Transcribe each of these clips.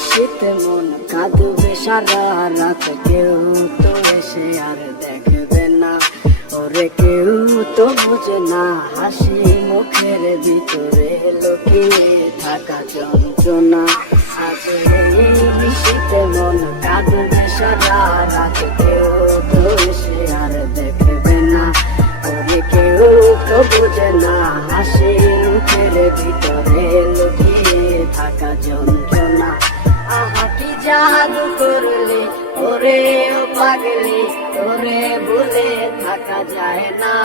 নিশীতে মন কাঁদবে সারা রাত। কেউ তো এসে আর দেখবে না। ওরে কেউ তো বুঝে না, হাসি মুখের ভিতরে লুকিয়ে থাকা যন্ত্রণা। নিশীতে মন কাঁদবে সারা রাত, কেউ জাদু করলে ওরে ও পাগলি তোরে বলে থাকা যায় না।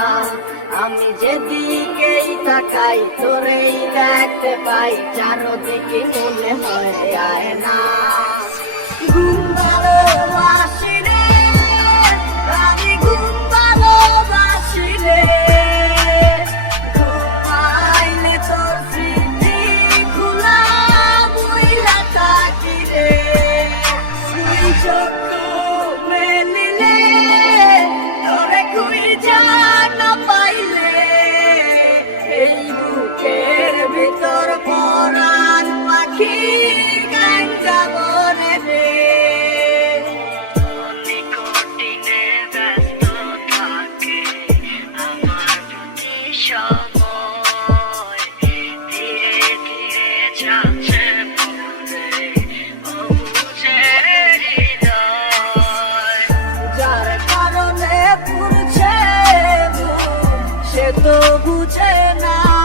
আমি যেদিকেই তাকাই, তোরেই দেখতে পাই, চারদিকে মনে হয় যায় না। বুঝে না।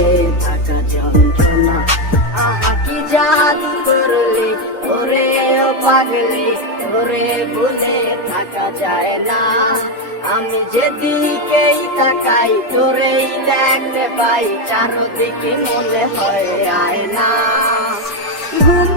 পাগলি ওরে বলে থাকা যায় না। আমি যেদিকেই তাকাই, তোরেই দেখতে পাই, চারদিকে মনে হয় আয় না ঘুম